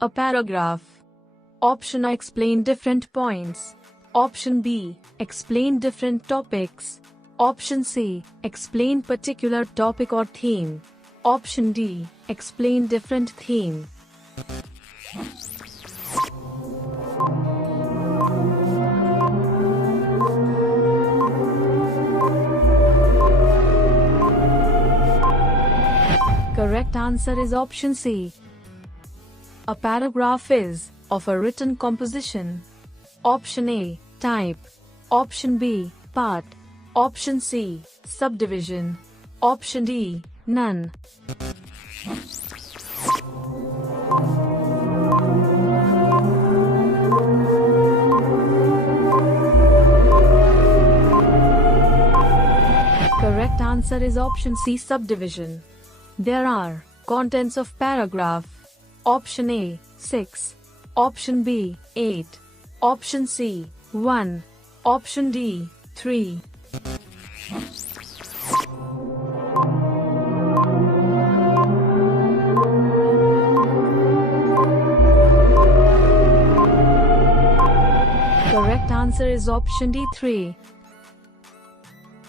A paragraph. Option A, explain different points. Option B, explain different topics. Option C, explain particular topic or theme. Option D, explain different theme. Correct answer is option C. A paragraph is of a written composition. Option A, type. Option B, part. Option C, subdivision. Option D, none. Correct answer is option C, subdivision. There are contents of paragraph. Option A, 6. Option B, 8. Option C, 1. Option D, 3. Correct answer is option D, 3.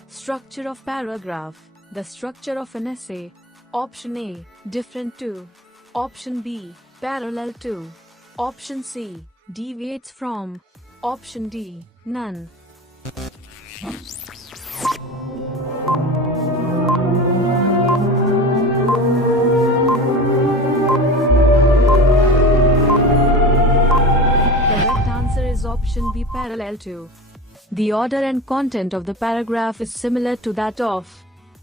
Structure of paragraph. The structure of an essay. Option A, different to. Option B, parallel to. Option C, deviates from. Option D, none. Correct answer is option B, parallel to. The order and content of the paragraph is similar to that of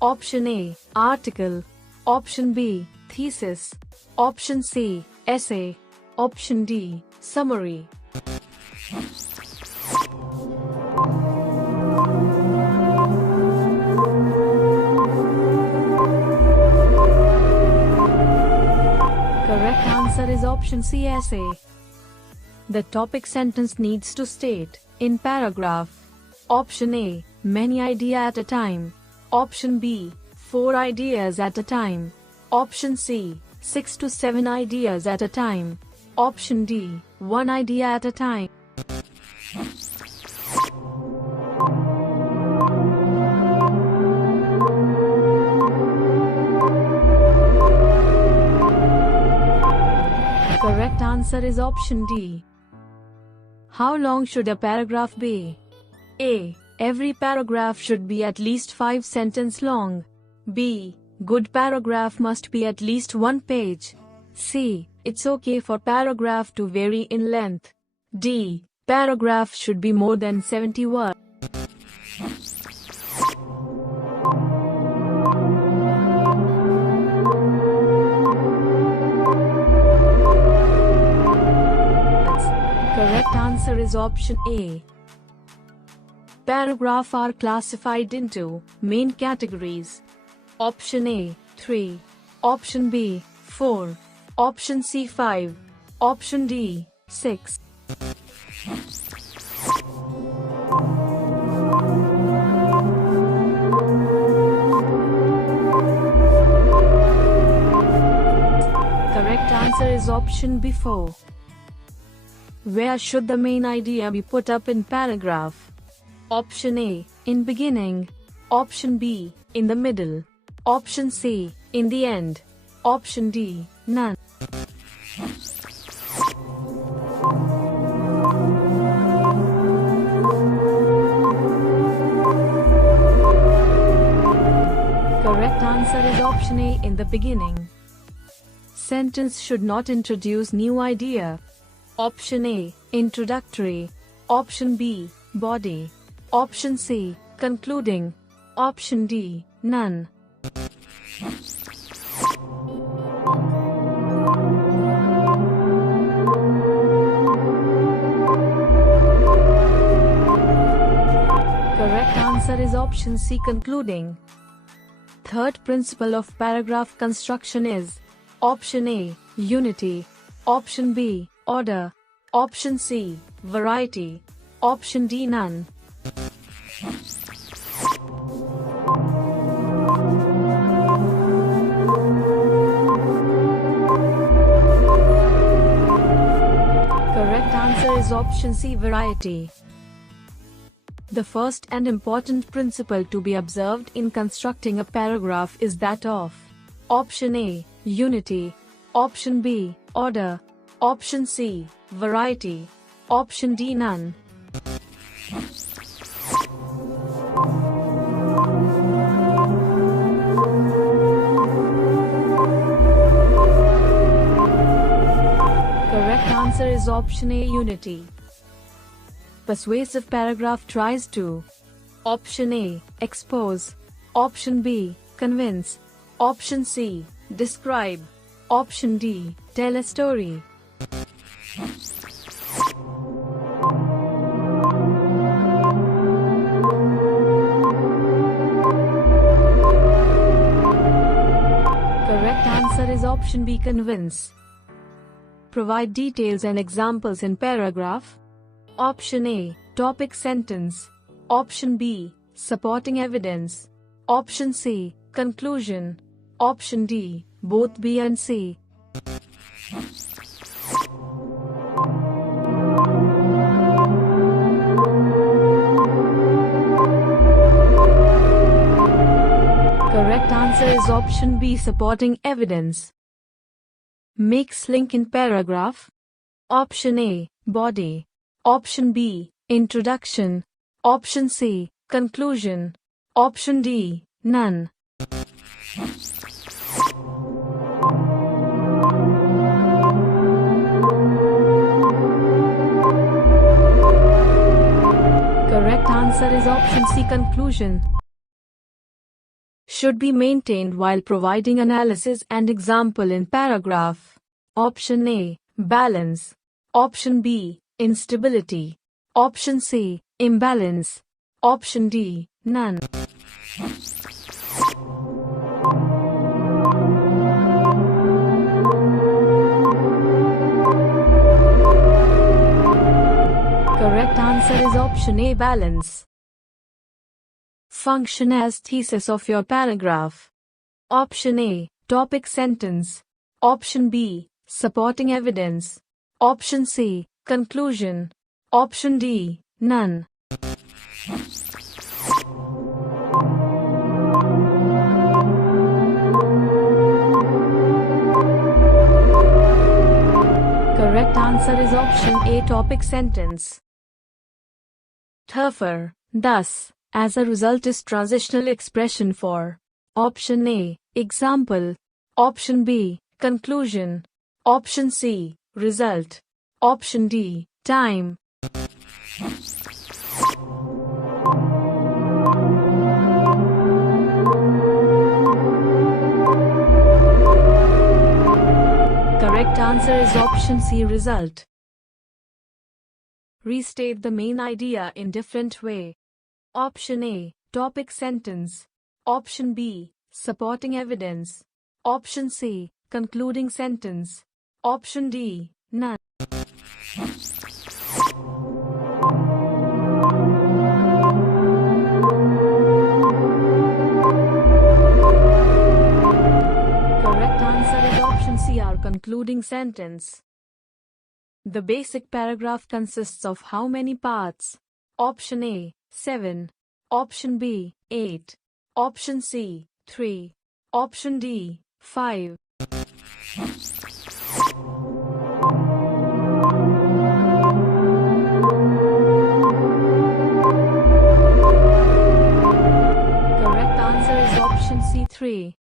option A, article. Option B, thesis. Option C, essay. Option D, summary. Correct answer is option C, essay. The topic sentence needs to state, in paragraph. Option A, many ideas at a time. Option B, 4 ideas at a time. Option C, 6 to 7 ideas at a time. Option D, 1 idea at a time. Correct answer is option D. How long should a paragraph be? A. Every paragraph should be at least 5 sentences long. B. Good paragraph must be at least 1 page. C. It's okay for paragraph to vary in length. D. Paragraph should be more than 70 words. Correct answer is option A. Paragraphs are classified into main categories. Option A, 3. Option B, 4. Option C, 5. Option D, 6. Correct answer is option B, 4. Where should the main idea be put up in paragraph? Option A, in beginning. Option B, in the middle. Option C, in the end. Option D, none. Correct answer is option A, in the beginning. Sentence should not introduce new idea. Option A, introductory. Option B, body. Option C, concluding. Option D, none. Correct answer is option C, concluding. Third principle of paragraph construction is option A, unity. Option B, order. Option C, variety. Option D, none. option C, variety. The first and important principle to be observed in constructing a paragraph is that of option A, unity, option B, order, option C, variety, option D, none. Correct answer is option A, unity. Persuasive paragraph tries to option A, expose, option B, convince, option C, describe, option D, tell a story. Correct answer is option B, convince. Provide details and examples in paragraph. Option A, topic sentence. Option B, supporting evidence. Option C, conclusion. Option D, both B and C. Correct answer is option B, supporting evidence. Makes link in paragraph. Option A, body. Option B, introduction. Option C, conclusion. Option D, none. Correct answer is option C, conclusion. Should be maintained while providing analysis and example in paragraph. Option A, balance. Option B, instability. Option C, imbalance. Option D, none. Correct answer is option A, balance. Function as thesis of your paragraph. Option A, topic sentence. Option B, supporting evidence. Option C, conclusion. Option D, none. Correct answer is option A, topic sentence. Therefore, thus, as a result is transitional expression for. Option A, example. Option B, conclusion. Option C, result. Option D, time. Correct answer is option C, result. Restate the main idea in different way. Option A, topic sentence. Option B, supporting evidence. Option C, concluding sentence. Option D, none. Correct answer is option C, our concluding sentence. The basic paragraph consists of how many parts? Option A, 7. Option B, 8. Option C, 3. Option D, 5. Correct answer is option C, 3.